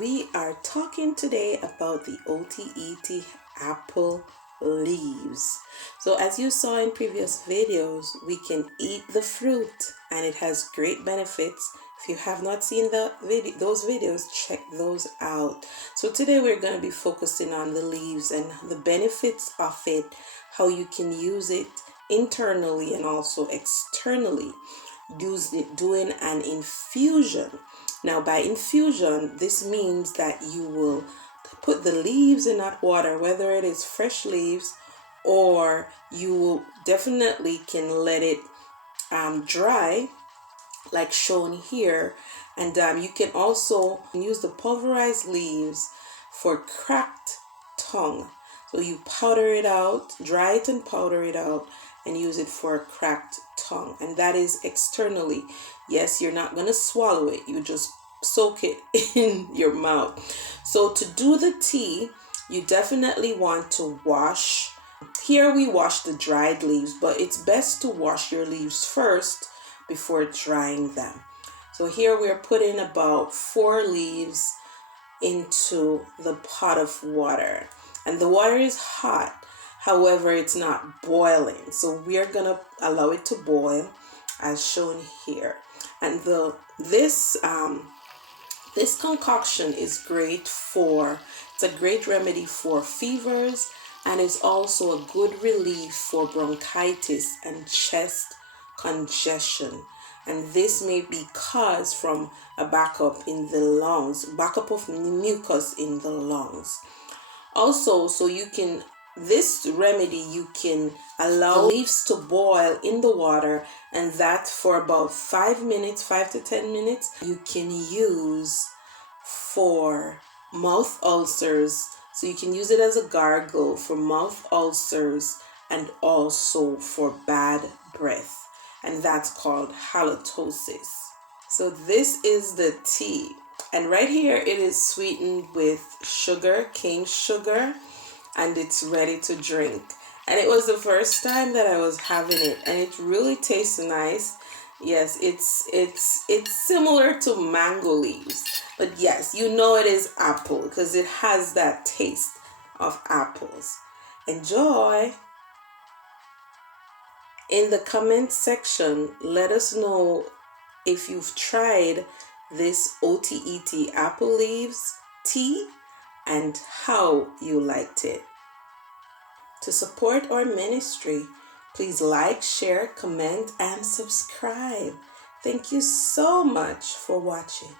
We are talking today about the Otaheite apple leaves. So as you saw in previous videos, we can eat the fruit and it has great benefits. If you have not seen those videos, check those out. So today we're going to be focusing on the leaves and the benefits of it, how you can use it internally and also externally. Doing an infusion. Now by infusion, this means that you will put the leaves in hot water, whether it is fresh leaves or you will definitely can let it dry like shown here. And you can also use the pulverized leaves for cracked tongue. So you powder it out, dry it and powder it out, and use it for a cracked tongue. And that is externally. Yes, you're not going to swallow it. You just soak it in your mouth. So to do the tea, you definitely want to wash. Here we wash the dried leaves, but it's best to wash your leaves first before drying them. So here we're putting about 4 leaves into the pot of water. And the water is hot. However, it's not boiling. So we're going to allow it to boil as shown here. And this concoction is great it's a great remedy for fevers, and it's also a good relief for bronchitis and chest congestion. And this may be caused from a backup in the lungs, backup of mucus in the lungs. Also, this remedy, you can allow the leaves to boil in the water, and that for about 5 to 10 minutes. You can use for mouth ulcers. So you can use it as a gargle for mouth ulcers and also for bad breath. And that's called halitosis. So this is the tea. And right here it is sweetened with sugar, cane sugar, and it's ready to drink. And it was the first time that I was having it, and it really tastes nice. Yes, it's similar to mango leaves, but yes, you know it is apple because it has that taste of apples. Enjoy. In the comment section, let us know if you've tried this Otaheite apple leaves tea and how you liked it. To support our ministry, please like, share, comment, and subscribe. Thank you so much for watching.